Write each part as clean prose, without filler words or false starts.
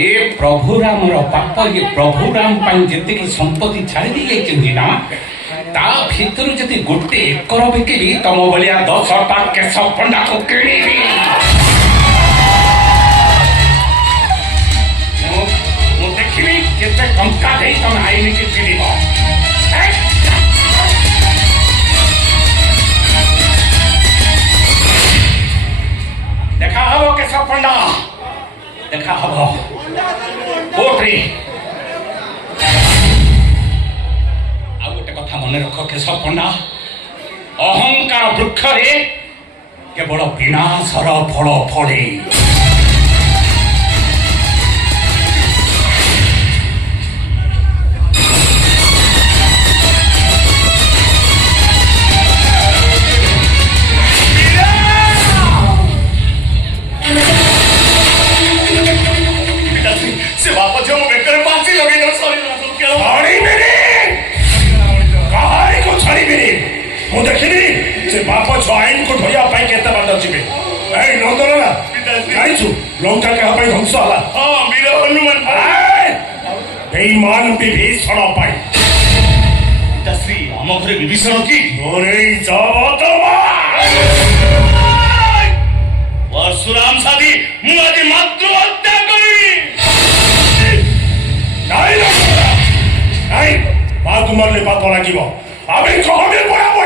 ए प्रभु राम पाप ये प्रभु राम जी संपत्ति छाड़ी दी ना ता भितर जदि गोटे एकर बिकिली तम भाया 10टा केश पंडा को किणी देखी केते टंका दे तुम आईन की किणव देखा हम केश पंडा देखा हम कोठरी कथा मन रख केश पंडा अहंकार वृक्ष केवल विनाशर फल फले से बापा जो बेकर पांची लगे ମୁଁ ଦେଖିନି ସେ ବାପ ଛୁଆ ଆଇନକୁ ଧରିବା ପାଇଁ କେତେ ବାଟ ଯିବେ ଏଇ ନନ୍ଦନ ନା ଜାଣିଛୁ ଲଙ୍କା କାହା ପାଇଁ ଧ୍ୱଂସ ହେଲା ହଁ ବୀର ହନୁମାନ ବେଇମାନ ବିଭୀଷଣ ପାଇଁ ଶ୍ରୀ ଆମ ଘରେ ବିଭୀଷଣ କି ପରଶୁରାମ ସାଧି ମୁଁ ଆଜି ମାତୃ ହତ୍ୟା କରିବି ନାଇଁ ମାକୁ ମାରିଲେ ପାପ ଲାଗିବ আমি কবে পড়াবো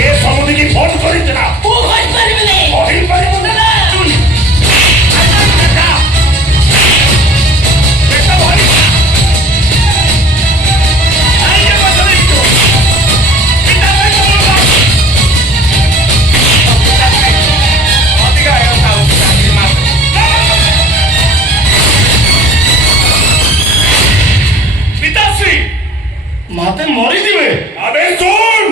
এ সমুদ্রকে ফোন করিতে না ও কই পারিবে না কই পারিবে না এটা ভাই আইয়া বসলে তো এটা ভাই বলবা অধিকা আয়া তাও চাকরি মার পিতাশ্রী মাতে মরি দিবে আবে শুন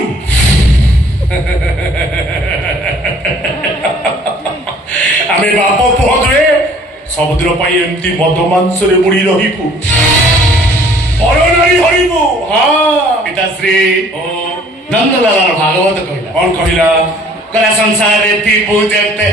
আমি বাপ পুহ দুয়ে সমুদ্র পাই এমতি মদ মাংসরে বুড়ি রহিবু পরনারী হরিবু হ্যাঁ পিতাশ্রী ও নন্দলালার ভাগবত কহিলা কোন কহিলা কলা সংসারে ଥିବୁ ଯେତେ